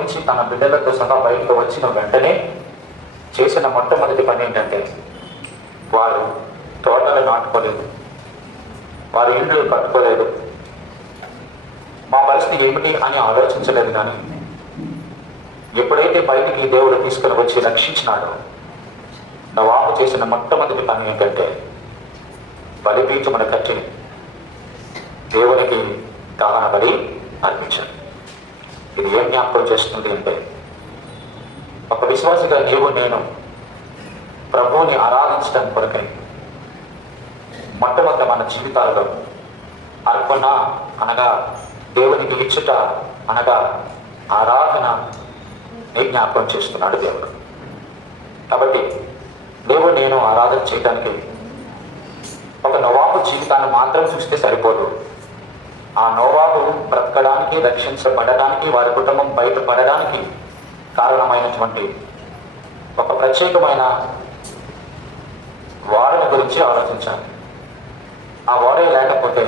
నుంచి తన బిడ్డలతో సహా బయటకు వచ్చిన వెంటనే చేసిన మొట్టమొదటి పని ఏంటంటే, వారు తోటలు నాటుకోలేదు, వారి ఇళ్ళు కట్టుకోలేదు, మా పరిస్థితి ఏమిటి అని ఆలోచించలేదు. కానీ ఎప్పుడైతే బయటికి దేవుడు తీసుకుని వచ్చి రక్షించినాడో, నోవాహు చేసిన మొట్టమొదటి పని ఏంటంటే బలిపీఠమును కట్టి దేవునికి దహన బలి అర్పించాడు. ఇది ఏం జ్ఞాపకం చేస్తుంది అంటే, ఒక విశ్వాసిగా నీవు నేను ప్రభువుని ఆరాధించడానికి కొరకై మొట్టమొదట మన జీవితాలలో అర్పణ అనగా దేవునికి ఇచ్చుట అనగా ఆరాధన జ్ఞాపకం చేస్తున్నాడు దేవుడు. కాబట్టి నీవు నేను ఆరాధన చేయడానికి ఒక నోవాహు జీవితాన్ని మాత్రం చూస్తే సరిపోదు. ఆ నోవాహు బ్రతకడానికి, రక్షించబడడానికి, వారి కుటుంబం బయటపడడానికి కారణమైనటువంటి ఒక ప్రత్యేకమైన వారిని గురించి ఆలోచించాలి. ఆ వారే లేకపోతే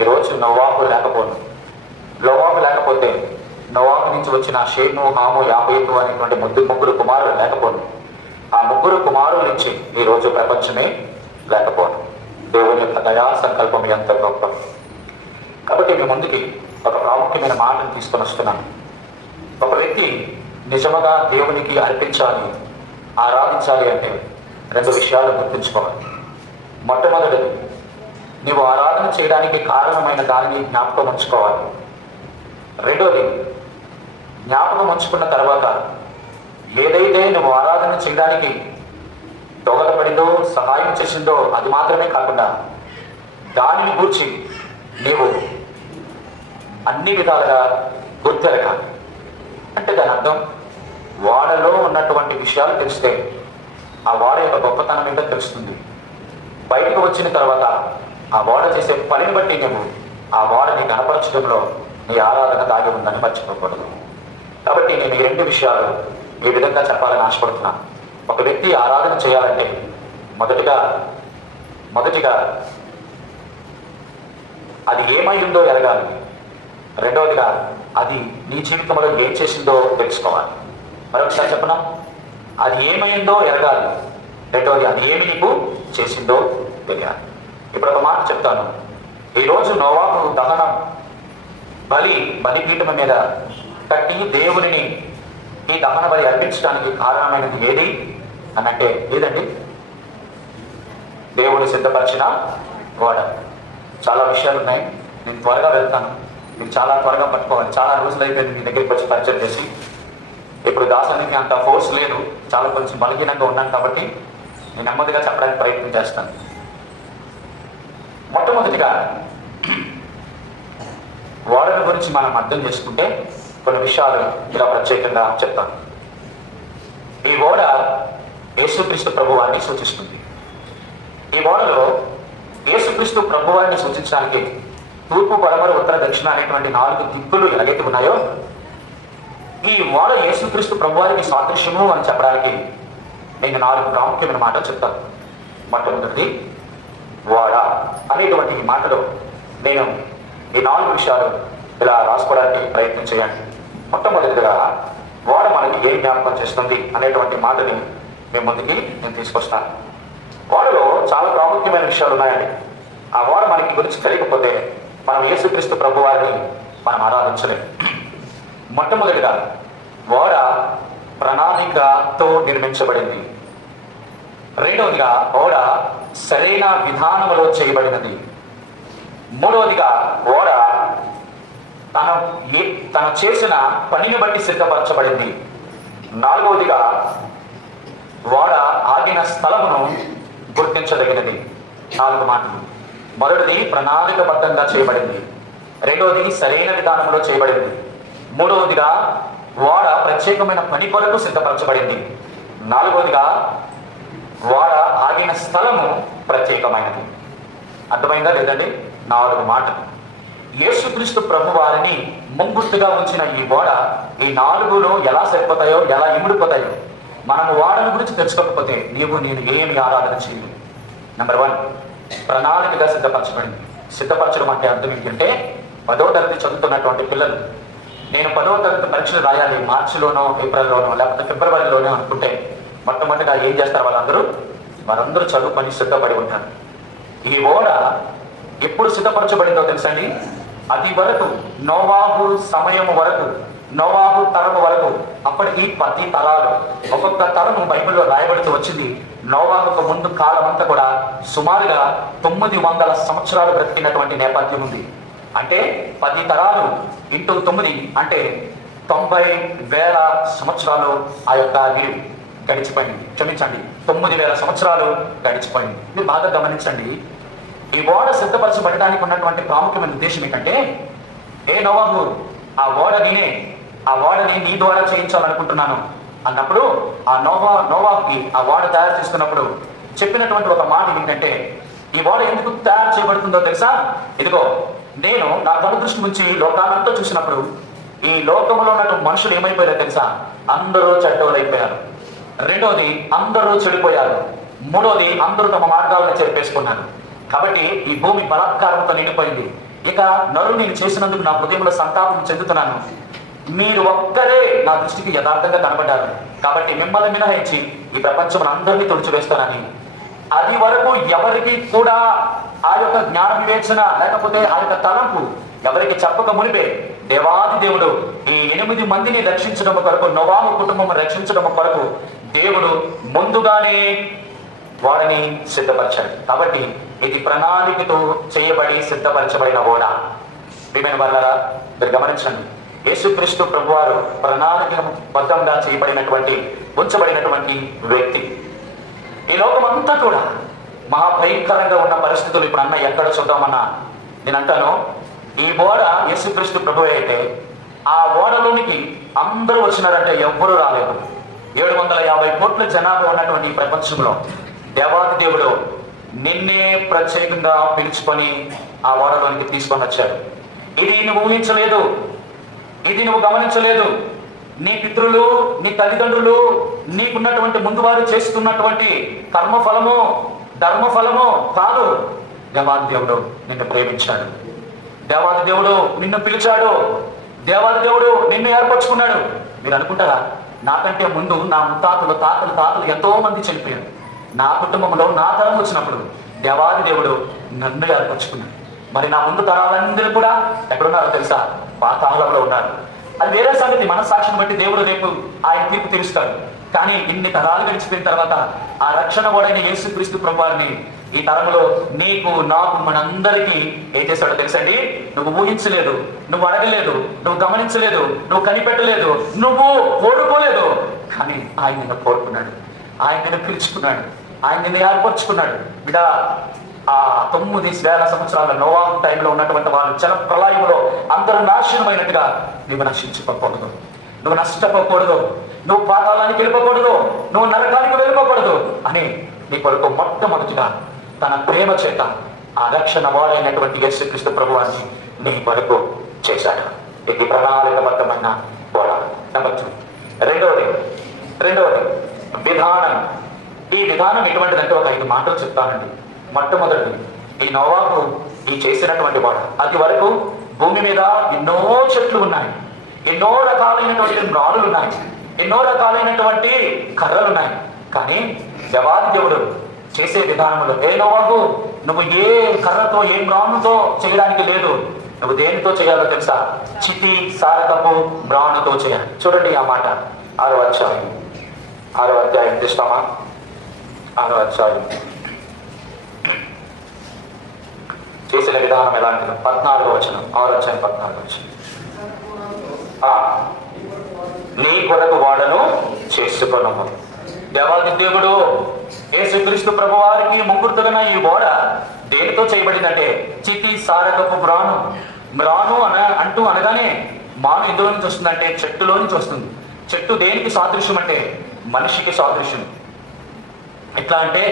ఈరోజు నోవాహు లేకపోను. నోవాహు లేకపోతే నోవాహు నుంచి వచ్చిన షేము, హాము, యాపేతు అనేటువంటి ముగ్గురు కుమారులు లేకపోను. ఆ ముగ్గురు కుమారుల నుంచి ఈరోజు ప్రపంచమే లేకపోను. దేవుని యొక్క దయా సంకల్పం ఎంత గొప్ప. కాబట్టి మీ ముందుకి ఒక ప్రాముఖ్యమైన మాటను తీసుకొని వస్తున్నాను. ఒక వ్యక్తి నిజముగా దేవునికి అర్పించాలి, ఆరాధించాలి అంటే రెండు విషయాలు గుర్తుంచుకోవాలి. మొట్టమొదటిది, నీవు ఆరాధన చేయడానికి కారణమైన దానిని జ్ఞాపకం ఉంచుకోవాలి. రెండోది, జ్ఞాపకం ఉంచుకున్న తర్వాత ఏదైతే నువ్వు ఆరాధన చేయడానికి దోహదపడిందో, సహాయం చేసిందో అది మాత్రమే కాకుండా దానిని గూర్చి నీవు అన్ని విధాలుగా గుర్తెరగాలి. అంటే దాని అర్థం, వాడలో ఉన్నటువంటి విషయాలు తెలిస్తే ఆ వాడ యొక్క గొప్పతనం ఏంటో తెలుస్తుంది. బయటకు వచ్చిన తర్వాత ఆ వాడ చేసే పనిని బట్టి నువ్వు ఆ వాడని కనపరచడంలో నీ ఆరాధన దాగి ఉందని మర్చిపోకూడదు. కాబట్టి నేను ఈ రెండు విషయాలు ఈ విధంగా చెప్పాలని ఆశపడుతున్నాను. ఒక వ్యక్తి ఆరాధన చేయాలంటే మొదటిగా అది ఏమై ఉందో ఎరగాలి. రెండవదిగా అది నీ జీవితంలో ఏం చేసిందో తెలుసుకోవాలి. మరొకసారి చెప్పనా, అది ఏమైందో ఎరగాలి. రెండవది, అది ఏమి నీకు చేసిందో తెలియాలి. ఇప్పుడు ఒక మాట చెప్తాను. ఈరోజు నోవాహు దహన బలిపీఠం మీద కట్టి దేవుని ఈ దహన బలి అర్పించడానికి కారణమైనది ఏది అని అంటే, ఏదండి? దేవుడు సిద్ధపరిచిన గోడ. చాలా విషయాలు ఉన్నాయి, నేను త్వరగా వెళ్తాను. మీరు చాలా త్వరగా పట్టుకోవాలి. చాలా రోజులు అయిపోయింది మీ దగ్గరికి వచ్చి పరిచయం చేసి. ఇప్పుడు దాసానికి అంత ఫోర్స్ లేదు, చాలా కొంచెం బలహీనంగా ఉన్నాను. కాబట్టి నేను నెమ్మదిగా చెప్పడానికి ప్రయత్నం చేస్తాను. మొట్టమొదటిగా ఓడల గురించి మనం అర్థం చేసుకుంటే కొన్ని విషయాలు ఇలా ప్రత్యేకంగా చెప్తాను. ఈ ఓడ యేసుక్రీస్తు ప్రభువాన్ని సూచిస్తుంది. ఈ ఓడలో యేసుక్రీస్తు ప్రభువాన్ని సూచించడానికి తూర్పు, పడమర, ఉత్తర, దక్షిణ అనేటువంటి 4 దిక్కులు ఎలాగైతే ఉన్నాయో, ఈ ఓడ యేసుక్రీస్తు ప్రభువానికి సాదృశ్యము అని చెప్పడానికి నేను 4 ప్రాముఖ్యమైన మాటలు చెప్తాను. మొట్టమొదటిది, ఓడ అనేటువంటి ఈ మాటలో నేను ఈ 4 విషయాలు ఇలా రాసుకోవడానికి ప్రయత్నం చేయండి. మొట్టమొదటిగా ఓడ మనకి ఏం జ్ఞాపకం చేస్తుంది అనేటువంటి మాటని మేము ముందుకి నేను తీసుకొస్తాను. ఓడలో చాలా ప్రాముఖ్యమైన విషయాలు ఉన్నాయండి. ఆ ఓడ మనకి గురించి తెలియకపోతే మనం యేసుక్రీస్తు ప్రభువారిని మనం ఆరాధించలేము. మొట్టమొదటిగా ఓడ ప్రణాళికతో నిర్మించబడింది. రెండవదిగా ఓడ సరైన విధానంలో చేయబడినది. మూడవదిగా ఓడ తను చేసిన పనిని బట్టి సిద్ధపరచబడింది. నాలుగవదిగా ఓడ ఆగిన స్థలమును గుర్తించదగినది. 4 మాటలు. మొదటిది ప్రణాళికబద్ధంగా చేయబడింది. రెండవది సరైన విధానంలో చేయబడింది. మూడవదిగా ఓడ ప్రత్యేకమైన పని కొరకు సిద్ధపరచబడింది. నాలుగవదిగా ఓడ ఆగిన స్థలము ప్రత్యేకమైనది. అర్థమైందా లేదండి? 4 మాటలు. యేసుక్రీస్తు ప్రభు వారిని ముంగుర్తుగా ఉంచిన ఈ ఓడ ఈ 4లో ఎలా సరిపోతాయో, ఎలా ఇమిడిపోతాయో మనము ఓడల గురించి తెలుసుకోకపోతే నీవు నేను ఏమి ఆరాధన చేయదు. నెంబర్ 1, ప్రణాళికగా సిద్ధపరచబడింది. సిద్ధపరచడం అంటే అర్థం ఏంటంటే 10వ తరగతి చదువుతున్నటువంటి పిల్లలు నేను 10వ తరగతి పరీక్షలు రాయాలి మార్చిలోనో ఏప్రిల్లోనో లేకపోతే ఫిబ్రవరిలోనో అనుకుంటే మొట్టమొదటిగా ఏం చేస్తారు వారందరూ చదువుకొని సిద్ధపడి ఉంటారు. ఈ ఓడ ఎప్పుడు సిద్ధపరచబడిందో తెలుసండి? అది వరకు నోవాహు సమయం వరకు, నోవాహు తరము వరకు, అప్పటికి 10 తరాలు. ఒక్కొక్క తరము బైబిల్లో రాయబడుతూ వచ్చింది. నోవాహుకు ముందు కాలం అంతా కూడా సుమారుగా 900 సంవత్సరాలు బ్రతికినటువంటి నేపథ్యం ఉంది. అంటే 10 తరాలు ఇంటూ 9 అంటే 90,000 సంవత్సరాలు ఆ యొక్క నీరు గడిచిపోయింది. క్షమించండి, 9,000 సంవత్సరాలు గడిచిపోయింది. మీరు బాగా గమనించండి. ఈ ఓడ సిద్ధపరచబడటానికి ఉన్నటువంటి ప్రాముఖ్యమైన ఉద్దేశం ఏంటంటే, ఏ నోవాహు, ఆ ఓడని నీ ద్వారా చేయించాలనుకుంటున్నాను అన్నప్పుడు ఆ నోవాహుకి ఆ ఓడ తయారు చేసుకున్నప్పుడు చెప్పినటువంటి ఒక మాట ఏంటంటే, ఈ ఓడ ఎందుకు తయారు చేయబడుతుందో తెలుసా? ఇదిగో, నేను నా కను దృష్టి నుంచి లోకాలంతా చూసినప్పుడు ఈ లోకంలో ఉన్నటువంటి మనుషులు ఏమైపోయారో తెలుసా? అందరూ చెడ్డోలైపోయారు. రెండోది, అందరూ చెడిపోయారు. మూడోది, అందరూ తమ మార్గాలను చేర్పేసుకున్నారు. కాబట్టి ఈ భూమి బలాత్కారంతో నిండిపోయింది. ఇక నరుడు నేను చేసినందుకు నా హృదయంలో సంతాపం చెందుతున్నాను. మీరు ఒక్కరే నా దృష్టికి యథార్థంగా కనబడ్డారు. కాబట్టి మిమ్మల్ని మినహాయించి ఈ ప్రపంచం అందరినీ తుడిచివేస్తానని, అది వరకు ఎవరికి కూడా ఆ యొక్క జ్ఞాన వివేచన లేకపోతే ఆ యొక్క తలంపు ఎవరికి చెప్పక మునిపే దేవాది దేవుడు ఈ 8 మందిని రక్షించడం కొరకు, నోవాహు కుటుంబం రక్షించడం కొరకు దేవుడు ముందుగానే వారిని సిద్ధపరిచాడు. కాబట్టి ఇది ప్రణాళికతో చేయబడి సిద్ధపరచబడిన ఓడ. ప్రియమైన వారలారా, మీరు గమనించండి. యేసుక్రీస్తు ప్రభువారు ప్రణాళికబద్ధంగా చేయబడినటువంటి, ఉంచబడినటువంటి వ్యక్తి. ఈ లోకం అంతా కూడా మహాభయంకరంగా ఉన్న పరిస్థితులు ఇప్పుడు అన్న ఎక్కడ చూద్దామన్నా నేను అంటాను, ఈ ఓడ యేసుక్రీస్తు ప్రభు అయితే ఆ ఓడలోనికి అందరూ వచ్చినారంటే ఎవ్వరూ రాలేదు. 750 కోట్ల జనాభా ఉన్నటువంటి ఈ ప్రపంచంలో దేవాది దేవుడు నిన్నే ప్రత్యేకంగా పిలుచుకొని ఆ ఓడలోనికి తీసుకొని వచ్చాడు. ఇది నువ్వు ఊహించలేదు, ఇది నువ్వు గమనించలేదు. నీ పితృలు, నీ తల్లిదండ్రులు, నీకున్నటువంటి ముందు వారు చేస్తున్నటువంటి కర్మఫలము, ధర్మఫలము కాదు. దేవాది దేవుడు నిన్ను ప్రేమించాడు. దేవాది దేవుడు నిన్ను పిలిచాడు. దేవాది దేవుడు నిన్ను ఏర్పరచుకున్నాడు. మీరు అనుకుంటారా, నాకంటే ముందు నా ముత్తాతలు, తాతలు ఎంతో మంది చనిపోయారు. నా కుటుంబంలో నా తరం వచ్చినప్పుడు దేవాది దేవుడు నన్ను ఏర్పరచుకున్నాడు. మరి నా ముందు తరాలందరూ కూడా ఎక్కడున్నారో తెలుసా? పాతాళంలో ఉన్నారు. అది వేరే సంగతి. మనస్సాక్షిని బట్టి దేవుడు రేపు ఆయన తీర్పు తీరుస్తాడు. కానీ ఇన్ని తరాలు గడిచిపోయిన తర్వాత ఆ రక్షణ ఓడైన యేసుక్రీస్తు ప్రభువారిని ఈ తరంలో నీకు, నాకు, మనందరికీ ఏం చేశాడో తెలుసండి? నువ్వు ఊహించలేదు, నువ్వు అడగలేదు, నువ్వు గమనించలేదు, నువ్వు కనిపెట్టలేదు, నువ్వు కోరుకోలేదు. కానీ ఆయన నిన్ను కోరుకున్నాడు, ఆయన నిన్ను పిలుచుకున్నాడు, ఆయన నిన్ను ఏర్పరచుకున్నాడు. బిడ్డ, ఆ 9,000 సంవత్సరాల నోవాహు టైంలో ఉన్నటువంటి వాళ్ళు జల ప్రళయంలో అందరూ నాశనమైనట్టుగా నువ్వు నశించుకోకూడదు, నువ్వు నష్టపోకూడదు, నువ్వు పాతాళానికి వెళ్ళిపోకూడదు, నువ్వు నరకానికి వెళ్ళిపోకూడదు అని నీ కొరకు మొట్టమొదటిగా తన ప్రేమ చేత ఆ రక్షణ వాడైనటువంటి యేసుక్రీస్తు ప్రభువాన్ని నీ కొరకు చేశాడు. ఇది ప్రణాళికబద్ధమైన గోడ. నెంబర్ 2. రెండవది విధానం. ఈ విధానం ఎటువంటిదంటే ఒక 5 మాటలు చెప్తానండి. మొట్టమొదటి, ఈ నోవాహు ఈ చేసినటువంటి వాడు, అది వరకు భూమి మీద ఎన్నో చెట్లు ఉన్నాయి, ఎన్నో రకాలైనటువంటి రాళ్ళు ఉన్నాయి, ఎన్నో రకాలైనటువంటి కర్రలు ఉన్నాయి. కానీ దేవాది దేవుడు చేసే విధానంలో, ఏ నోవాహు, నువ్వు ఏ కర్రతో, ఏ మ్రానుతో చేయడానికి లేదు. నువ్వు దేనితో చేయాలో తెలుసా? చితి సారకపు మ్రానుతో చేయాలి. చూడండి ఆ మాట 6వ అధ్యాయం తీస్తామా? 6వ అధ్యాయం చేసిన విధానం ఎలాంటిది? 14వ వచనం, 6వ అధ్యాయం 14వ వచనం. నీ కొరకు వాడను చేసుకున్నాము. దేవాది దేవుడు యేసుక్రీస్తు ప్రభువారికి ముంగుర్తుగా ఈ ఓడ దేనితో చేయబడిందంటే చితి సారకపు మ్రాను అంటూ అనగానే మాను ఎందులో నుంచి వస్తుందంటే చెట్టులో నుంచి వస్తుంది. చెట్టు దేనికి సాదృశ్యం అంటే మనిషికి సాదృశ్యం. ఎట్లా అంటే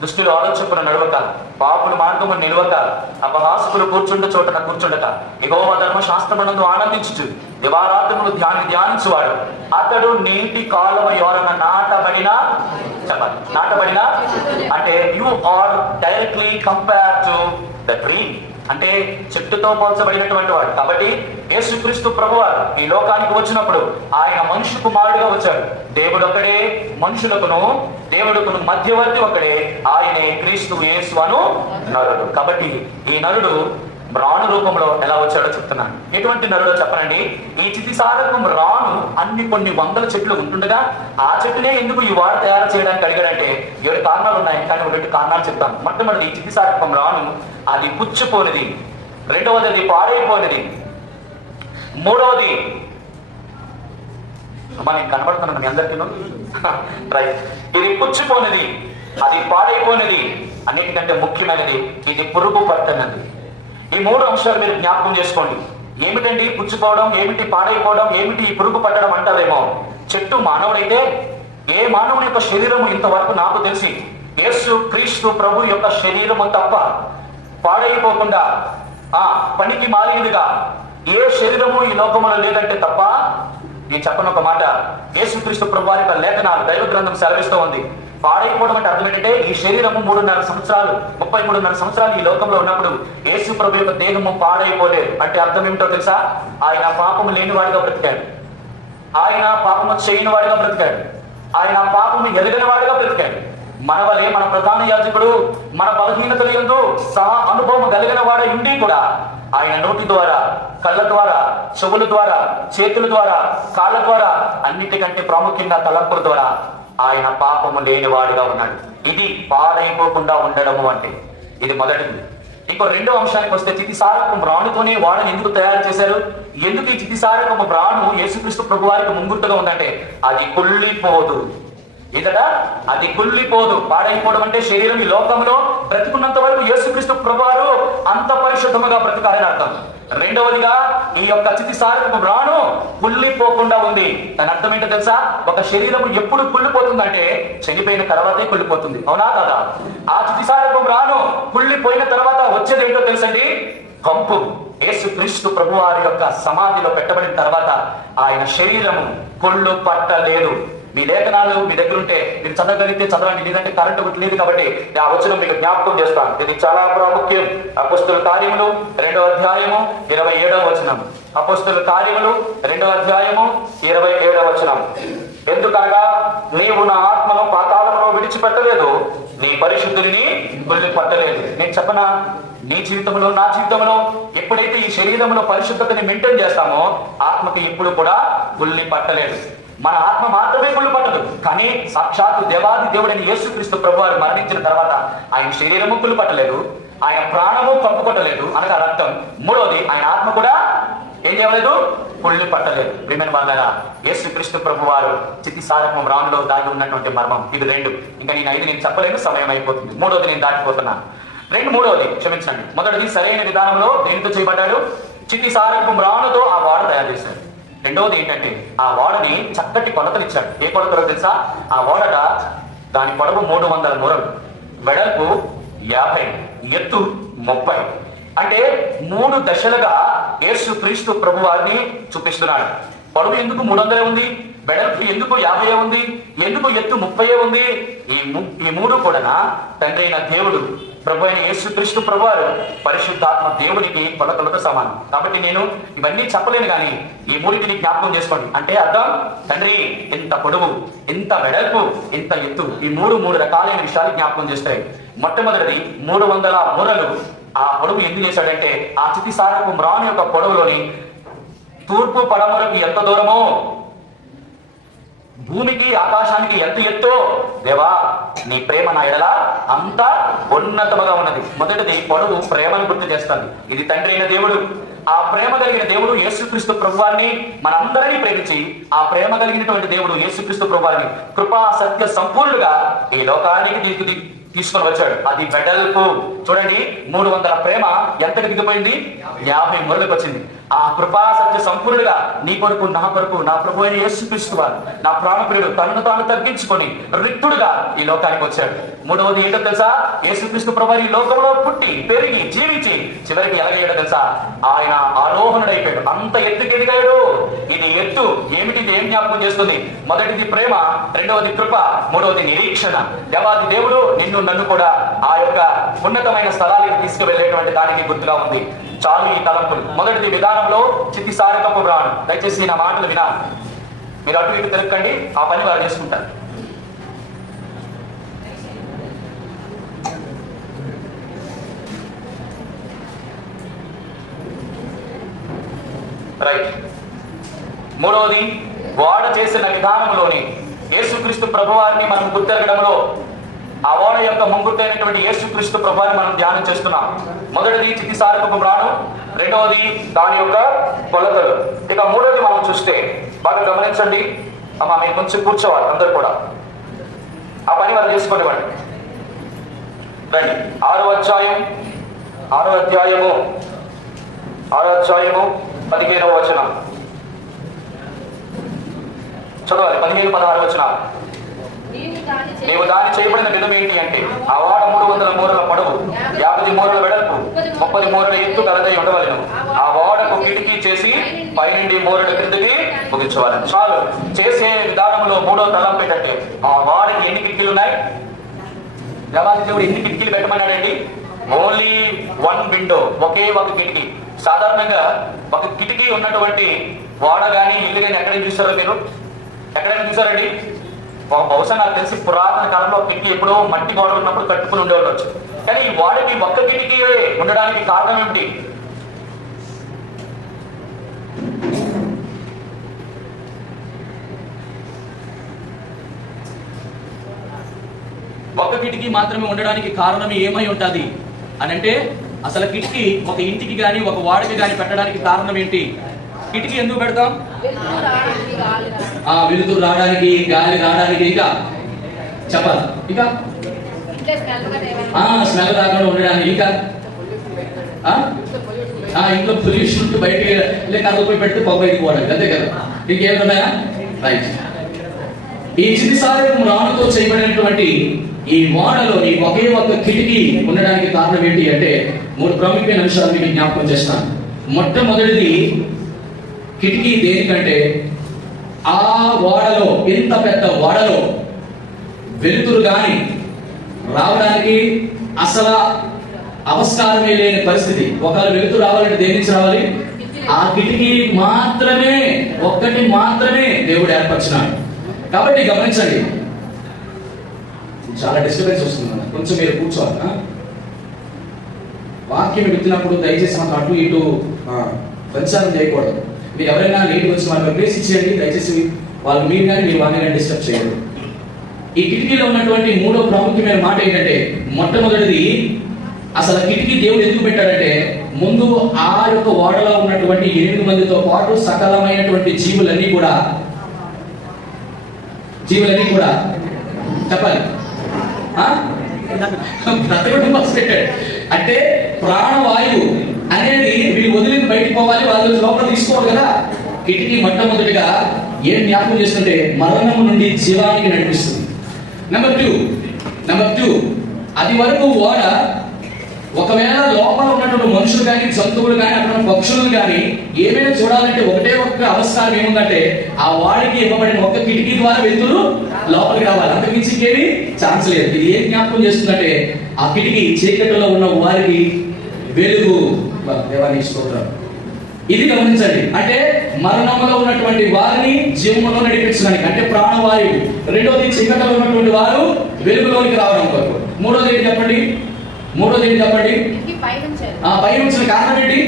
దుష్టులు ఆలోచకులు నడవక, పాపులు మార్గము నిలవక, అపహాసకులు కూర్చుండక, యెహోవా ధర్మశాస్త్రమునందు ఆనందించుచు దివారాత్రములు ధ్యానించువాడు అతడు నీటి కాలువ యోరన నాటబడిన అంటే you are directly compare to the tree. అంటే చెట్టుతో పోల్చబడినటువంటి వాడు. కాబట్టి యేసుక్రీస్తు ప్రభువారు ఈ లోకానికి వచ్చినప్పుడు ఆయన మనుష్య కుమారుడుగా వచ్చాడు. దేవుడు ఒక్కడే, దేవుడుకును మధ్యవర్తి ఒకడే, ఆయనే క్రీస్తు యేసు అను నరుడు. కాబట్టి ఈ నరుడు రాణు రూపంలో ఎలా వచ్చాడో చెప్తున్నాను. ఎటువంటి నరుడో చెప్పనండి. ఈ చితిసారకం రాణు కొన్ని వందల చెట్లు ఉంటుండగా ఆ చెట్టునే ఎందుకు ఈ వాడు తయారు చేయడానికి అడిగాడంటే 7 కారణాలు ఉన్నాయి, కానీ 2 కారణాలు చెప్తాను. మొట్టమొదటి, ఈ చితిసారకం రాణు అది పుచ్చిపోనిది. రెండవది, అది పాడైపోనిది. మూడవది, నేను కనబడుతున్నాను మీ అందరికీ రైట్. ఇది పుచ్చిపోనిది, అది పాడైపోనిది, అన్నిటికంటే ముఖ్యమైనది ఇది పురుగు పట్టనది. ఈ 3 అంశాలు మీరు జ్ఞాపకం చేసుకోండి. ఏమిటండి పుచ్చుకోవడం, ఏమిటి పాడైపోవడం, ఏమిటి ఈ పురుగు పట్టడం అంటారేమో. చెట్టు మానవుడైతే ఏ మానవుని యొక్క శరీరము ఇంతవరకు నాకు తెలిసి యేసు క్రీస్తు ప్రభు యొక్క శరీరము తప్ప పాడైపోకుండా పనికి మాలినదిగా ఏ శరీరము ఈ లోకములో లేదంటే తప్ప, నేను చెప్పను ఒక మాట, యేసుక్రీస్తు ప్రభు వారి యొక్క లేఖనాలు దైవ గ్రంథం సెలవిస్తూ ఉంది. పాడైపోవడం అంటే అర్థం ఏంటంటే ఈ శరీరము 33.5 సంవత్సరాలు ఈ లోకంలో ఉన్నప్పుడు యేసు ప్రభు యొక్క దేహము పాడైపోలేదు. అంటే అర్థం ఏమిటో తెలుసా? ఆయన పాపము లేని వాడిగా బ్రతికాడు, ఆయన పాపము చేయని వాడిగా బ్రతికాడు, ఆయన పాపము ఎరగని వాడిగా బ్రతికాడు. మన వలే మన ప్రధాన యాజకుడు మన బలహీనతల యందు అనుభవం కలిగిన వాడై ఉండి కూడా ఆయన నోటి ద్వారా, కళ్ళ ద్వారా, చెవుల ద్వారా, చేతుల ద్వారా, కాళ్ళ ద్వారా, అన్నిటికంటే ప్రాముఖ్యంగా తలంపుల ద్వారా ఆయన పాపము లేనివాడిగా ఉన్నాడు. ఇది పాడైపోకుండా ఉండడము అంటే. ఇది మొదటిది. ఇంకో రెండో అంశానికి వస్తే, చితిసారకం రాణుతోనే వాడని ఎందుకు తయారు చేశారు? ఎందుకు ఈ చితిసారకము రాణు యేసుక్రీస్తు ప్రభు వారికి ముంగుట్టుగా ఉందంటే అది కుళ్ళిపోదు. అది కుళ్ళిపోదు. పాడైపోవడం అంటే శరీరం ఈ లోకంలో బ్రతుకున్నంత వరకు యేసుక్రీస్తు ప్రభువారు అంత పరిశుద్ధముగా బ్రతకాలని అర్థం. రెండవదిగా ఈ యొక్క చితిసారకము రాణు కుళ్ళిపోకుండా ఉంది. దాని అర్థం ఏంటో తెలుసా? ఒక శరీరం ఎప్పుడు కుళ్ళిపోతుందంటే చనిపోయిన తర్వాతే కుళ్ళిపోతుంది. అవునా కదా? ఆ చితిసారకం రాణు కుళ్ళిపోయిన తర్వాత వచ్చేది ఏంటో తెలుసండి? కంపు. యేసుక్రీస్తు ప్రభువారి యొక్క సమాధిలో పెట్టబడిన తర్వాత ఆయన శరీరము కుళ్ళు పట్టలేదు. మీ లేఖనాలు మీ దగ్గర ఉంటే మీరు చదవగలిగితే చదవండి, లేదంటే కరెంట్ ఒకటి లేదు కాబట్టి ఆ వచనం మీకు జ్ఞాపకం చేస్తాను. ఇది చాలా ప్రాముఖ్యం. అపోస్తలుల కార్యములు 2వ అధ్యాయము 27వ వచనం. అపోస్తలుల కార్యములు 2వ అధ్యాయము 27వ వచనం. ఎందుకనగా నీవు నా ఆత్మను పాతాళంలో విడిచిపెట్టలేదు, నీ పరిశుద్ధుని గుళ్ళి పట్టలేదు. నేను చెప్పనా, నీ జీవితంలో నా జీవితంలో ఎప్పుడైతే ఈ శరీరంలో పరిశుద్ధతని మెయింటైన్ చేస్తామో ఆత్మకి ఇప్పుడు కూడా గుళ్ళి పట్టలేదు. మన ఆత్మ మాత్రమే కుళ్ళు పట్టదు, కానీ సాక్షాత్తు దేవాది దేవుడైన యేసుక్రీస్తు ప్రభువారు మరణించిన తర్వాత ఆయన శరీరము కుళ్ళు పట్టలేదు, ఆయన ప్రాణము కంపుకొట్టలేదు అనగా అర్థం. మూడవది, ఆయన ఆత్మ కూడా ఏం చేయలేదు, కుళ్ళు పట్టలేదు. ప్రియమైన వాళ్ళారా, యేసుక్రీస్తు ప్రభువారు చితిసారకం రాణులో దాగి ఉన్నటువంటి మర్మం ఇది 2. ఇంకా నేను 5 నేను చెప్పలేను, సమయం అయిపోతుంది. మూడవది నేను దాటిపోతున్నాను. మూడవది క్షమించండి. మొదటిది, సరైన విధానంలో దేనితో చేయబడ్డాడు? చితిసారకం రాణుతో ఆ వాడ తయారు చేశాడు. రెండవది ఏంటంటే ఆ ఓడని చక్కటి కొలతలు ఇచ్చాడు. ఏ కొలతలో తెలుసా? ఆ ఓడట దాని పొడవు 300 మూరలు, వెడల్పు 50, ఎత్తు 30. అంటే 3 దశలుగా యేసుక్రీస్తు ప్రభు వారిని చూపిస్తున్నాడు. పొడవు ఎందుకు 300 ఉంది, వెడల్పు ఎందుకు 50 ఉంది, ఎందుకు ఎత్తు 30 ఉంది? ఈ 3 కూడా తండ్రి అయిన దేవుడు ప్రభు అయిన యేసుక్రీస్తు ప్రభువారు పరిశుద్ధాత్మ దేవునికి కొలతలతో సమానం. కాబట్టి నేను ఇవన్నీ చెప్పలేను, కానీ ఈ 3టిని జ్ఞాపకం చేసుకోండి. అంటే అర్థం, తండ్రి ఇంత పొడవు, ఇంత వెడల్పు, ఇంత ఎత్తు, ఈ 3 రకాలైన విషయాలు జ్ఞాపకం చేస్తాయి. మొట్టమొదటిది 300 మూరలు. ఆ పొడవు ఎందుకు చేశాడంటే ఆ చితిసారకం రాణు యొక్క పొడవులోని తూర్పు పడమరకు ఎంత దూరమో, భూమికి ఆకాశానికి ఎంత ఎత్తో దేవా నీ ప్రేమ నా ఎడల అంత ఉన్నతముగా ఉన్నది. మొదటిది పొడవు ప్రేమను గుర్తు చేస్తుంది. ఇది తండ్రి అయిన దేవుడు, ఆ ప్రేమ కలిగిన దేవుడు యేసుక్రీస్తు ప్రభువారిని మనందరినీ ప్రేమించి ఆ ప్రేమ కలిగినటువంటి దేవుడు యేసుక్రీస్తు ప్రభువారిని కృపా సత్య సంపూర్ణుడుగా ఈ లోకానికి తీసుకొని వచ్చాడు. అది వెడల్పు. చూడండి, 300 ప్రేమ ఎంతకు దిగిపోయింది? 50 మూరలకు వచ్చింది. ఆ కృపా సత్య సంపూర్ణుడుగా నీ కొరకు నా కొరకు నా ప్రభు అయిన యేసుక్రీస్తు వారు నా ప్రాణప్రియుడు తనను తాను తగ్గించుకొని రిక్తుడుగా ఈ లోకానికి వచ్చాడు. మూడవది ఏంటో తెలుసా? యేసుక్రీస్తు ప్రభు ఈ లోకంలో పుట్టి పెరిగి జీవించి చివరికి ఎలాగయ్యాడో తెలుసా? ఆయన ఆరోహణుడైపోయాడు. అంత ఎత్తుకి ఎదిగాడు. ఇది ఎత్తు ఏమిటి? ఏం జ్ఞాపకం చేస్తుంది? మొదటిది ప్రేమ, రెండవది కృప, మూడవది నిరీక్షణ. దేవాది దేవుడు నిన్ను నన్ను కూడా ఆ యొక్క ఉన్నతమైన స్థలానికి తీసుకువెళ్ళేటువంటి దానికి గుర్తుగా ఉంది. చాలు ఈ తలంపులు. మొదటిది విధానంలో చిత్తిసారకపు బ్రాణం. దయచేసి నా మాటలు వినాలి. మీరు అటు ఇటు తిరగండి, ఆ పని వారు చేసుకుంటారు. రైట్. మూడవది వాడ చేసిన విధానంలోని యేసుక్రీస్తు ప్రభువారిని మనం గుర్తెరగడంలో ఆ ఓడ యొక్క ముంగుర్తైనటువంటి యేసుక్రీస్తు ప్రభువారిని మనం ధ్యానం చేస్తున్నాం. మొదటిది చిత్తిసారకపు బ్రాణం, రెండవది దాని యొక్క కొలతలు. ఇక మూడవది మనం చూస్తే బాగా గమనించండి అమ్మా, మీరు కొంచెం కూర్చోవాలి అందరు కూడా. ఆ పని వారు చేసుకోనివ్వండి. రండి. 6వ అధ్యాయము 15వ వచనం చదవాలి. 15-16 వచనాలు. నీవు దాని చేయబడిన విధం ఏంటి అంటే, ఆ వాడ 300 మూరల పొడవు, 50 మూరల వెడల్పు, 30 మూరల ఎత్తు గలదై ఉండవలెను. ఆ వాడకు కిటికీ చేసి పైనుండి మూరల క్రిందికి ముగించవాలి. చాలు. చేసే విధానంలో మూడో తలంపు ఏంటంటే, ఆ వాడికి ఎన్ని కిటికీలు ఉన్నాయి? దేవాది దేవుడు ఎన్ని కిటికీలు పెట్టమన్నాడండి? ఓన్లీ 1 విండో, ఒకే ఒక కిటికీ. సాధారణంగా ఒక కిటికీ ఉన్నటువంటి వాడ కానీ ఇల్లు కానీ ఎక్కడైనా చూసారో మీరు? ఎక్కడైనా చూసారండి? బహుశా నాకు తెలిసి పురాతన కాలంలో కిటికీ ఎప్పుడో మట్టి గోడలు ఉన్నప్పుడు కట్టుకుని ఉండేవాళ్ళు. కానీ ఈ వాడికి ఒక్క కిటికీ ఉండడానికి కారణం ఏమిటి? ఒక్క కిటికీ మాత్రమే ఉండడానికి కారణం ఏమై ఉంటుంది అని అంటే, అసలు కిటికీ ఒక ఇంటికి కానీ ఒక వాడికి కానీ పెట్టడానికి కారణం ఏంటి? కిటికీ ఎందుకు పెడతాం? వెలుతురు రావడానికి, గాలి రావడానికి. ఇంకా చెప్పాలి. ఇంకా స్మెల్ రాకుండా ఉండడానికి. ఇంకా ఇంట్లో పొల్యూషన్ బయటకి లేక అదుపు పెడితే బయటకు పోవడానికి. అంతే కదా? ఇంకేమున్నాయా? రైట్. ఈ చిన్నసారి రాణుతో చేయబడినటువంటి ఈ వాడలో ఈ ఒకే ఒక్క కిటికీ ఉండడానికి కారణం ఏంటి అంటే, 3 ప్రముఖమైన అంశాలు మీకు జ్ఞాపకం చేస్తాను. మొట్టమొదటిది కిటికీ దేనికంటే, ఆ వాడలో, ఇంత పెద్ద వాడలో వెలుతురు గాని రావడానికి అసలు అవస్కారమే లేని పరిస్థితి. ఒకవేళ వెలుతురు రావాలంటే దేని నుంచి రావాలి? ఆ కిటికీ మాత్రమే, ఒక్కటి మాత్రమే దేవుడు ఏర్పరిచినాడు. కాబట్టి గమనించండి, చాలా డిస్టర్బెన్స్ వస్తుంది. కొంచెం మీరు కూర్చోవాలి. వాక్యం ఎత్తినప్పుడు దయచేసి మాకు అటు ఇటు ప్రచారం చేయకూడదు. మీరు ఎవరైనా లేట్ వచ్చి వాళ్ళకి ప్లేస్ ఇచ్చేయండి దయచేసి. వాళ్ళు మీరు కానీ మీరు వాళ్ళని కానీ డిస్టర్బ్ చేయరు. ఈ కిటికీలో ఉన్నటువంటి 3వ ప్రాముఖ్యమైన మాట ఏంటంటే, మొట్టమొదటిది అసలు కిటికీ దేవుడు ఎందుకు పెట్టాడంటే, ముందు ఆ యొక్క ఓడలో ఉన్నటువంటి 8 మందితో పాటు సకలమైనటువంటి జీవులన్నీ కూడా చెప్పాలి అంటే ప్రాణవాయువు అనేది వీళ్ళు వదిలింది బయటికి పోవాలి, వాళ్ళు లోపల తీసుకోవాలి కదా. కిటికీ మొట్టమొదటిగా ఏం జ్ఞాపకం చేస్తుంటే, మరణం నుండి జీవానికి నడిపిస్తుంది. నెంబర్ టూ అది వరకు ఓడ ఒకవేళ లోపల ఉన్నటువంటి మనుషులు కానీ, జంతువులు కానీ, అక్కడ పక్షులు కానీ ఏమైనా చూడాలంటే ఒకటే ఒక్క అవసరం ఏముందంటే, ఆ వాడికి ఇవ్వబడిన ఒక్క కిటికీ ద్వారా వెళ్తురు లోపలికి రావాలి. అంతకుమించి ఇంకేమి ఛాన్స్ లేదు. ఇది ఏం జ్ఞాపకం చేస్తుందంటే, ఆ కిటికీ చీకటిలో ఉన్న వారికి వెలుగు. దేవానికి స్తోత్రం. ఇది గమనించండి. అంటే మరణంలో ఉన్నటువంటి వారిని జీవంలో నడిపించడానికి, అంటే ప్రాణవాయువు. రెండోది చీకటిలో ఉన్నటువంటి వారు వెలుగులోనికి రావడం కొరకు. మూడోది ఏంటి చెప్పండి? పై ఉంచిన కారణం ఏంటి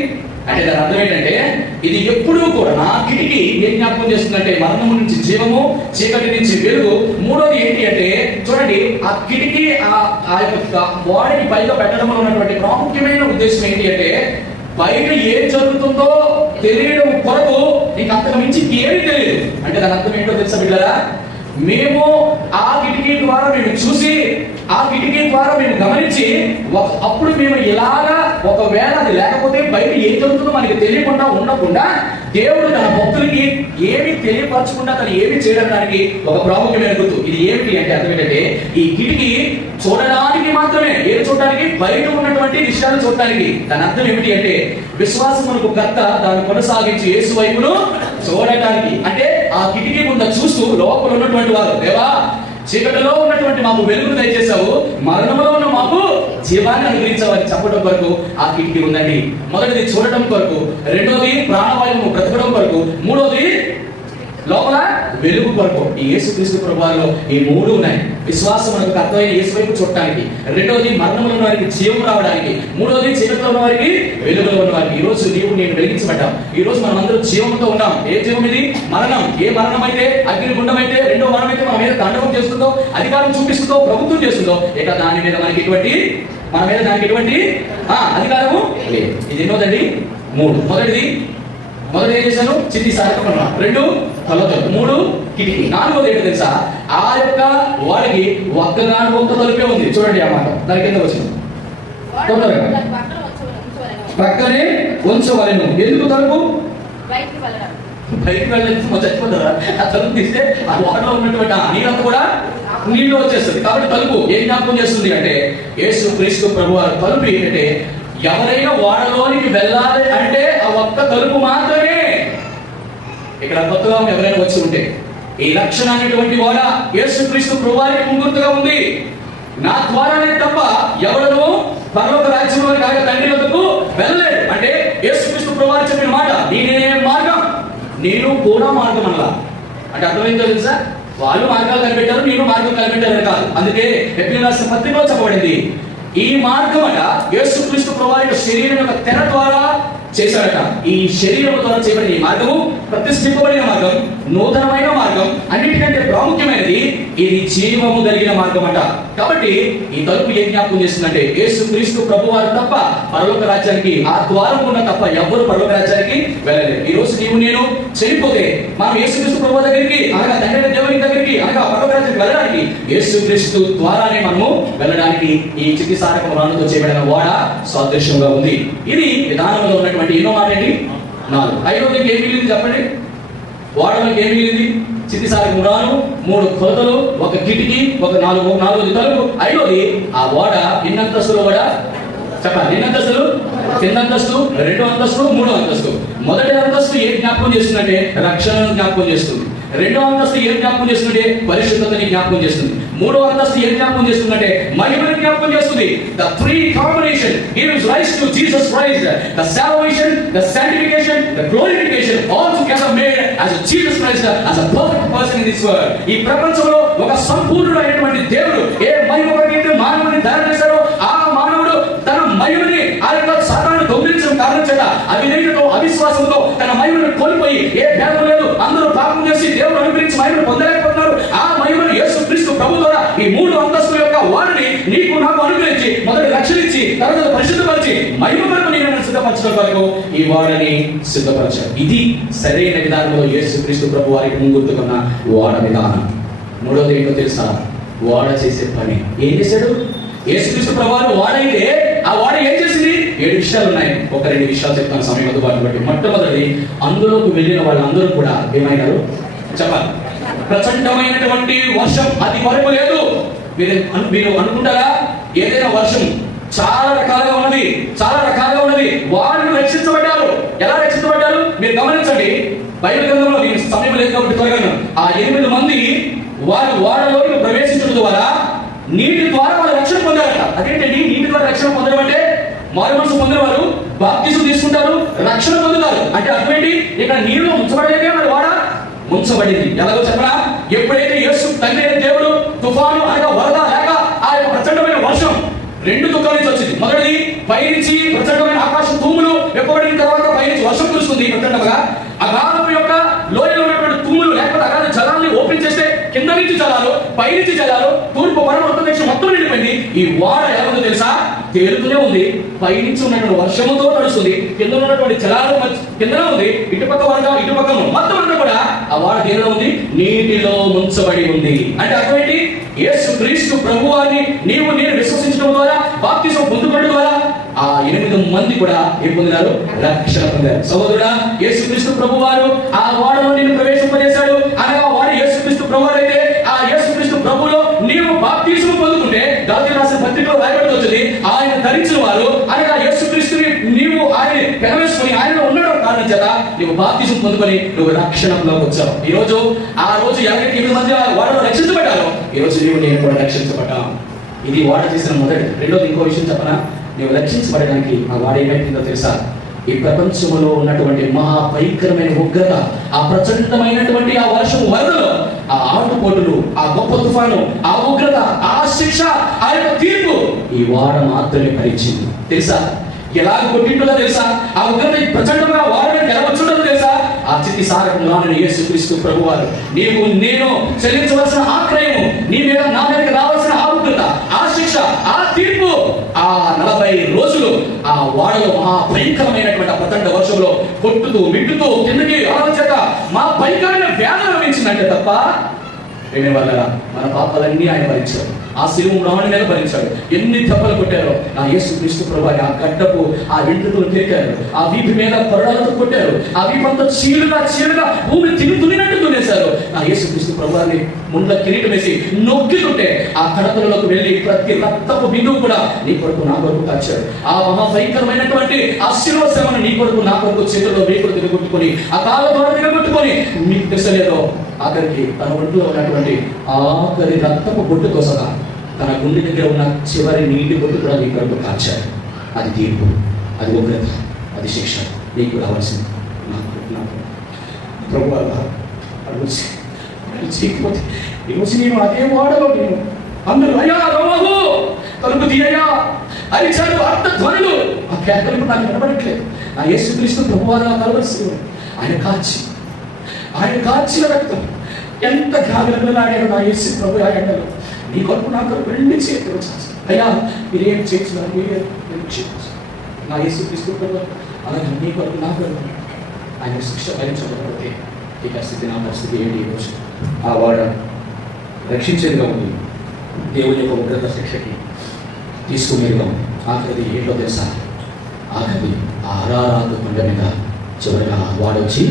అంటే, దాని అర్థం ఏంటంటే, ఇది ఎప్పుడూ కూడా నా కిటికీ ఏం జ్ఞాపకం చేస్తుందంటే, మరణం నుంచి జీవము, చీకటి నుంచి వెలుగు. మూడోది ఏంటి అంటే, చూడండి, ఆ కిటికీ ఆ యొక్క బాడీని పైగా పెట్టడంలో ఉన్నటువంటి ప్రాముఖ్యమైన ఉద్దేశం ఏంటి అంటే, బయట ఏం జరుగుతుందో తెలియడం కొరకు నీకు అంతకు మించి ఏమీ తెలియదు. అంటే దాని అర్థం ఏంటో తెలుసా బిడ్డరా? మేము ఆ కిటికీ ద్వారా మేము చూసి, ఆ కిటికీ ద్వారా మేము గమనించి, అప్పుడు మేము ఇలాగా ఒకవేళ అది లేకపోతే బయట ఏం జరుగుతుందో మనకి తెలియకుండా ఉండకుండా దేవుడు తన భక్తులకి ఏమి తెలియపరచకుండా తను ఏమి చేయడానికి ఒక ప్రాముఖ్యమైన గుర్తు. ఇది ఏమిటి అంటే అర్థం ఏంటంటే, ఈ కిటికీ చూడడానికి మాత్రమే, ఏం చూడడానికి? బయట ఉన్నటువంటి విషయాలు చూడడానికి. దాని అర్థం ఏమిటి అంటే, విశ్వాసమునకు కర్త దాన్ని కొనసాగించి యేసు వైపును చూడటానికి. అంటే ఆ కిటికీ ముందు చూస్తూ లోపల ఉన్నటువంటి వారు, దేవా చీకటిలో ఉన్నటువంటి మాకు వెలుగును దయచేసావు, మరణంలో ఉన్న మాకు జీవాన్ని అనుగ్రహించావని చెప్పడం కొరకు ఆ కిటికీ ఉందండి. మొదటిది చూడటం కొరకు, రెండోది ప్రాణవాయువు బ్రతకడం కొరకు, మూడోది లోపల వెలుగు కొరకు. ఈ యేసుక్రీస్తు ప్రభువులో ఈ మూడు ఉన్నాయి. విశ్వాసం మనకు కర్తమైన యేసు వైపు చూడటానికి, రెండోది మరణంలో ఉన్న వారికి జీవం రావడానికి, మూడోది చీకటిలో ఉన్న వారికి వెలుగులో ఉన్న వారికి. ఈ రోజు నీవు నేను వెలిగించబడ్డాం. ఈ రోజు మనం అందరూ జీవంతో ఉన్నాం. ఏ జీవం ఇది? మరణం. ఏ మరణం అయితే అగ్నిగుండం అయితే, రెండో మరణం అయితే మన మీద తాండవం చేస్తుందో, అధికారం చూపిస్తుందో, ప్రభుత్వం చేస్తుందో, ఇక దాని మీద మనకి ఎటువంటి, మన మీద దానికి ఎటువంటి అధికారము లేదు. ఇది ఎన్నోదండి? మూడు. మొదటి ఏం చేశాను? చిట్టి సారకం. రెండు తలతలు, మూడు కిటికీ, నాలుగోది ఏంటో తెలుసా? ఆ యొక్క వాడికి ఒక్క తలుపే ఉంది. చూడండి ఆ మాట దాని కింద వచ్చింది. ప్రక్కనే ఉంచవలెను. ఎందుకు తలుపు? బయటికి వెళ్ళి చచ్చిపోతారా? ఆ తలుపు తీస్తే ఆ వాటర్లో ఉన్నటువంటి ఆ నీళ్ళంతా కూడా నీళ్ళు వచ్చేస్తుంది. కాబట్టి తలుపు ఏం జ్ఞాపకం చేస్తుంది అంటే, యేసుక్రీస్తు ప్రభువారు తలుపు ఏంటంటే, ఎవరైనా వాడలోనికి వెళ్ళాలి అంటే ఆ ఒక్క తలుపు మాత్రమే. ఇక్కడ కొత్తగా ఎవరైనా వచ్చి ఉంటే, ఈ రక్షణ అనేటువంటి వాడ యేసుక్రీస్తు ప్రభువారికి ముంగుర్తుగా ఉంది. నా ద్వారానే తప్ప ఎవడను పరలోక రాజ్యంలోకి కాక తండ్రి వద్దకు వెళ్ళలేడు. అంటే యేసుక్రీస్తు ప్రభువారు చెప్పిన మాట, నేనే మార్గం, నేను కూడా మార్గం అలా. అంటే అర్థమైందో తెలుసా? వాళ్ళు మార్గాలు కనిపెట్టారు, నేను మార్గం కనిపెట్టారని కాదు. అందుకే ఎఫెసీయుల రాసిన పత్రికలో చెప్పబడింది, ఈ మార్గం అట యేసుక్రీస్తు ప్రభువారి శరీరం యొక్క తెర ద్వారా చేశాడట. ఈ శరీరం ద్వారా చేయబడిన ఈ మార్గము ప్రతిష్ఠింపబడిన మార్గం, నూతనమైన మార్గం, అన్నిటికంటే ప్రాముఖ్యమైనది ఇది జీవము కలిగిన మార్గం అట. కాబట్టి ఈ తలుపు ఏం జ్ఞాపకం చేస్తుందంటే, యేసుక్రీస్తు ప్రభువారు తప్ప పరలోక రాజ్యానికి, ఆ ద్వారం ఉన్న తప్ప ఎవ్వరు పరలోక రాజ్యానికి వెళ్ళలేదు. ఈ రోజు నీవు నేను చనిపోతే మనం యేసుక్రీస్తు ప్రభువు దగ్గరికి, అనగా తండ్రి దేవుని దగ్గరికి, అనగా పరలోక రాజ్యానికి వెళ్ళడానికి యేసుక్రీస్తు ద్వారానే మనము వెళ్ళడానికి ఈ చిట్టి సారకం రానుతో చేయబడిన వాడ సాదృశ్యంగా ఉంది. ఇది విధానంలో ఉన్నటువంటి ఎన్నో మాట ఏంటి? 4. ఐదోది ఏం మిగిలింది చెప్పండి? వాడలోకి ఏం మిగిలింది? చిట్టి సారకం రాను, 3 కొలతలు, ఒక కిటికీ, ఒక నాలుగోది తలుపు. ఐదోది ఆ వాడ ఎన్నంతస్తుల వాడ చెప్పండి? ఎన్ని అంతస్తులు? కింద అంతస్తు, 2వ అంతస్తు, 3వ అంతస్తు. మొదటి అంతస్తు ఏం జ్ఞాపకం చేస్తుందంటే రక్షణను జ్ఞాపకం చేస్తుంది. 2వ అంతస్తు ఏం జ్ఞాపకం చేస్తుంటే పరిశుద్ధతని జ్ఞాపకం చేస్తుంది. 3వ అంతస్తు ఏం జ్ఞాపకం చేస్తుందంటే మహిమని జ్ఞాపకం చేస్తుంది. The three combination gives rise to Jesus Christ, the salvation, the sanctification, the glorification, all together made as a Jesus Christ as a perfect person in this world. ఈ ప్రపంచంలో ఒక సంపూర్ణుడైనటువంటి దేవుడు ఏ మహిమ కొరకైతే మానవుని తయారు చేశారో, ఆ మానవుడు తన మహిమని ఆ యొక్క సాతాను దొంగిలించిన కారణం చేత అవిధేయతతో, అవిశ్వాసంతో తన మహిమను కోల్పోయి, ఏ భేదం లేదు, అందరూ పాపం చేసి దేవుడు అనుగ్రహించి మహిమను పొందలేకపోతున్నారు. ఆ మహిమను యేసుక్రీస్తు ప్రభు ద్వారా ఈ 3 అంతస్తుల యొక్క వారిని నీకు నాకు అనుగ్రహించి, మొదటి రక్షణించి, తర్వాత పరిశుద్ధపరిచి, మహిమ వరకు నేను సిద్ధపరచడం వరకు ఈ వాడని సిద్ధపరచారు. ఇది సరైన విధానంలో యేసుక్రీస్తు ప్రభు వారికి ముంగుర్తుకున్న వాడ విధానం. 3వది ఏంటో తెలుసా? వాడ చేసే పని. ఏం చేశాడు? యేసుక్రీస్తు ప్రభువారు వాడైతే ఆ వాడ ఏం చేసింది? 7 విషయాలు ఉన్నాయి. ఒక 2 విషయాలు చెప్తాను సమయం అందుబాటులో బట్టి. మొట్టమొదటి, అందులోకి వెళ్ళిన వాళ్ళందరూ కూడా ఏమైనారు చెప్పాలి? ప్రచండమైనటువంటి వర్షం, అది వరకు లేదు. మీరు అనుకుంటారా ఏదైనా వర్షం చాలా రకాలుగా ఉన్నది, వాళ్ళు రక్షించబడ్డారు. ఎలా రక్షించబడ్డారు మీరు గమనించండి. బైబిల్ గ్రంథంలో నేను సమయం లేదు కాబట్టి త్వరగా, ఆ 8 మంది వారు వాడలోకి ప్రవేశించడం ద్వారా నీటి ద్వారా వాళ్ళు రక్షణ పొందారట. అదేంటండి నీటి ద్వారా రక్షణ పొందడం అంటే? మారు మనసు పొందిన వారు బాప్తిసం తీసుకుంటారు, రక్షణ పొందుతారు. అంటే అర్థమేంటి? ఇక్కడ నీళ్ళు ముంచబడలేదే మరి వాడ ముంచబడింది. ఎలాగో చెప్పరా? ఎప్పుడైతే యేసు తండ్రి అయిన దేవుడు తుఫాను అనగా వరద లేక ఆ యొక్క ప్రచండమైన వర్షం 2 దుఃఖాల నుంచి వచ్చింది. మొదటిది పైనుంచి ప్రచండమైన ఆకాశం తూములు వెప్పబడిన తర్వాత పైనుంచి వర్షం కురుస్తుంది ప్రచండంగా. అగాధం యొక్క లోయలో ఉన్నటువంటి తూములు లేకపోతే అగాధ జలాన్ని ఓపెన్ చేస్తే కింద నుంచి జలాలు, పైనుంచి జలాలు, తూర్పు పడమర ఉత్తర దక్షిణ మొత్తం నిండిపోయింది. ఈ వాడ ఎలా ఉందో తెలుసా? తేలుతూనే ఉంది. పైనుంచి ఉన్నటువంటి వర్షముతో నడుస్తుంది, కింద ఉన్నటువంటి జలాలు కిందనే ఉంది, ఇటుపక్క ఇటుపక్క మొత్తం అంతా కూడా ఆ వాడ దేనిలో ఉంది? నీటిలో ముంచబడి ఉంది. అంటే అర్థం ఏంటి? యేసు క్రీస్తు ప్రభువాన్ని నీవు నేను విశ్వసించడం ద్వారా, బాప్తిసం పొందుకోవడం ద్వారా ఆ 8 మంది కూడా ఏం పొందినారు? రక్షణ పొందారు. సహోదరుడా, యేసు క్రీస్తు ప్రభువారు ఆ వాడలో నేను ప్రవేశింపజేశాడు అనగా వాడు యేసు క్రీస్తు ప్రభువారు అయితే ఆ యేసు క్రీస్తు ప్రభులో నీవు బాప్తిసం పొందుకుంటే గలతీయులకు రాసిన పత్రికలో రాయబడి వచ్చింది, ఆయన ధరించిన వారు అనగా యేసు క్రీస్తుని నీవు ఆయన పెనవేసుకుని ఆయనలో ఉండడం కారణం చేత నీవు బాప్తిసం పొందుకొని నువ్వు రక్షణలోకి వచ్చావు. ఈ రోజు ఆ రోజు 8 మంది వాడలో రక్షించబడ్డారు. ఈ రోజు నీవు నేను కూడా రక్షించబడ్డాం. ఇది వాడ చేసిన మొదటి. రెండోది ఇంకో విషయం చెప్పనా? నువ్వు రక్షించబడడానికి ఆ వాడు ఏమైందో తెలుసా? ఈ ప్రపంచంలో ఉన్నటువంటి మహా భయంకరమైన ఉగ్రత, ఆ ప్రచండమైనటువంటి ఆ వర్షము, వరదలు, ఆ ఆటుపోటులు, ఆ గొప్ప తుఫాను, ఆ ఉగ్రత, ఆ శిక్ష, ఆ యొక్క తీర్పు ఈ వాడ మాత్రమే భరించింది. తెలుసా ఎలాగ కొట్టింటుందో తెలుసా? ఆ ఉగ్రత ప్రచండంగా వాడని ఎలా వచ్చుంటుందో తెలుసా? ఆ చిత్తి సారకంగా యేసుక్రీస్తు ప్రభువారు నీవు నేను చెల్లించవలసిన ఆక్రయము, నీ మీద నా మీదకి రావాల్సిన ఆ ఉగ్రత, ఆ శిక్ష, ఆ తీర్పు ఆ 40 రోజులు ఆ వాడలో మహా భయంకరమైనటువంటి ఆ ప్రచండ వర్షంలో కొట్టుతూ మిట్టుతూ కిందకి చేత మా భయంకరమైన వ్యాధి లభించిందంటే తప్ప వల్ల మన పాపాలన్నీ ఆయన భరించాడు. ఆ శిలువ రావణి మీద భరించాడు. ఎన్ని దెబ్బలు కొట్టారో నా యేసు క్రీస్తు ప్రభు ఆ గడ్డపు ఆ వెంట్రుకలు తెరికారు, ఆ వీపు మీద కొరడాలతో కొట్టారు, ఆ వీపంతా చీలుగా భూమి తిన్నట్టు తునేశారు. నా యేసు క్రీస్తు ప్రభువాన్ని ముండ్ల కిరీటం వేసి నొక్కితుంటే ఆ కడపలలోకి వెళ్ళి ప్రతి రక్తపు బిందువు కూడా నీ కొరకు నా కొరకు కాచాడు. ఆ మహా భయంకరమైనటువంటి ఆ శిలువ శ్రమను నీ కొరకు నా కొరకు చేతుల్లో మీ కొరకు దిగొట్టుకొని ఆ కాళ్ళ ద్వారా దిగొట్టుకొని మీకు తెలుసలేదో ఆఖరికి తన ఒంట్లో ఉన్నటువంటి ఆఖరి రక్తపు బొట్టు కోసం తన గుండె దగ్గర ఉన్న చివరి నీటి బొట్టు కూడా నీ కొరకు కాచాడు. అది తీర్పు, అది ఉగ్రత, అది శిక్ష నీకు రావాల్సింది. ప్రభు చేయకపోతే ఈరోజు నేను అదే వాడలో నేను అందరూ అయ్యా రవాహు తలుపు తీయయ్యా అరిచాడు అర్థ ధ్వనులు. ఆ కేకలు నాకు వినబడట్లేదు. నా యేసుక్రీస్తు ప్రభువారు కలవలసి ఆయన కాచిన రక్తం ఎంత జాగ్రత్తగా ఆడాడు నా యేసు ప్రభు. ఆ ఎండలో నీ కొరకు నా కొరకు వెళ్ళి చేతులు అయ్యా మీరేం చేస్తున్నారు, మీరే నా యేసుక్రీస్తు ప్రభు అలాగే నీ కొరకు నా కొరకు ఆయన శిక్ష భరించబడితే ఈ పరిస్థితి నా పరిస్థితి ఏంటి? ఈరోజు ఆ వాడ రక్షించేదిగా ఉంది, దేవుని యొక్క ఉగ్రత శిక్షకి తీసుకునేదిగా ఉంది. ఆఖరిది ఏంటో తెలుసా? ఆఖరిది ఆ అరారాతు కొండ మీద చివరిగా వాడొచ్చి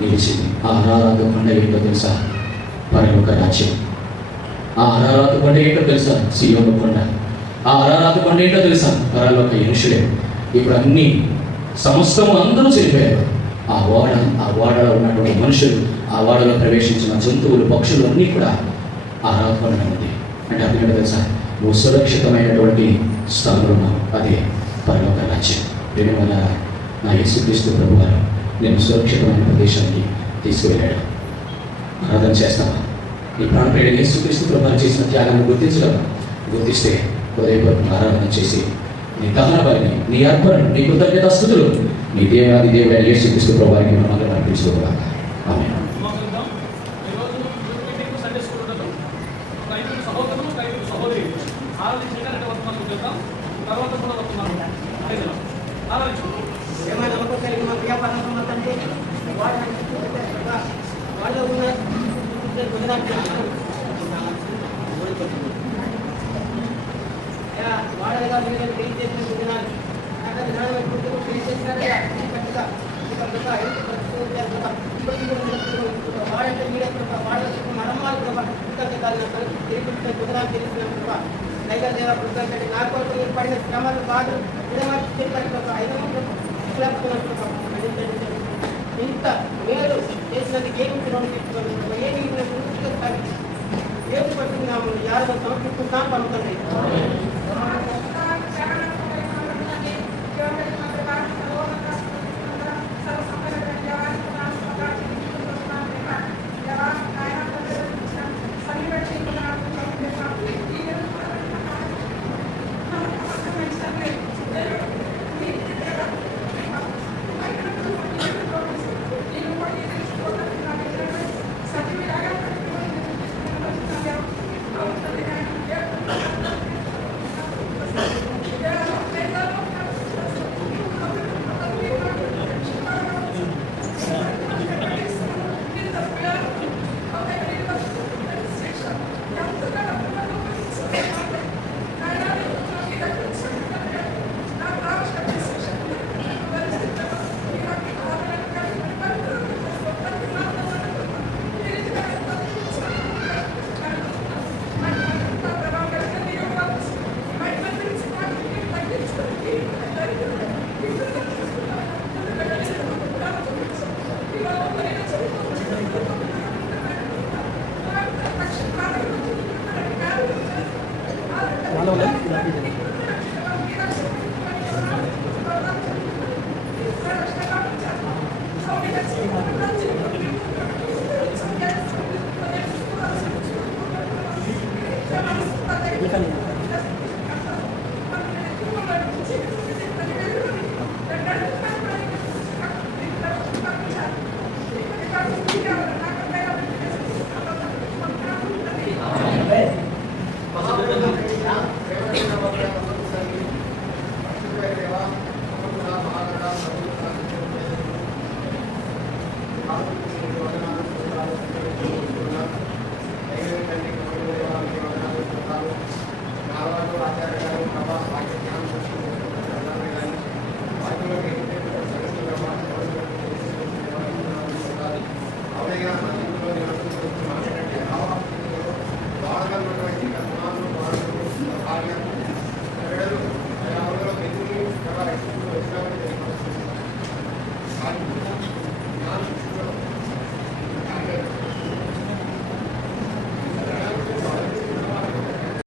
నిలిచింది. ఆ అరారాతు కొండ ఏంటో తెలుసా? పరలోక రాజ్యం. ఆ అరారాతు కొండ ఏంటో తెలుసా? సియోను కొండ. ఆ అరారాతు కొండ ఏంటో తెలుసా? పరలోక యెరూషలేము. ఇప్పుడు అన్ని సమస్తము అందరూ చనిపోయారు. ఆ వాడలో ఉన్నటువంటి మనుషులు, ఆ వాడలో ప్రవేశించిన జంతువులు, పక్షులు అన్నీ కూడా ఆ రాత్రి ఉంది. అంటే అది ఏంటో తెలుసా? నువ్వు సురక్షితమైనటువంటి స్థలంలో ఉన్నావు, అదే పరలోక రాజ్యం. దీని వల్ల నా యేసుక్రీస్తు ప్రభు వారు నేను సురక్షితమైన ప్రదేశానికి తీసుకువెళ్ళాడు. ఆరాధన చేస్తావా? నీ ప్రాణప్రియుడైన యేసుక్రీస్తు ప్రభు చేసిన త్యాగాన్ని గుర్తించగలవా? గుర్తిస్తే హృదయపూర్వకంగా ఆరాధన చేసి నీ దహన బలిని, నీ అర్పణను, నీ కృతజ్ఞతాస్తుతులు నీ దేవాది దేవుడైన యేసుక్రీస్తు ప్రభువారికి మనం అందరం అర్పించుకోగలగాలి. ఆమేన్. ఇంత మేలు చేసినది ఏమి దేవుడు పట్టుకున్నాము 50 సమర్పిస్తున్నాం పలుకుతుంది.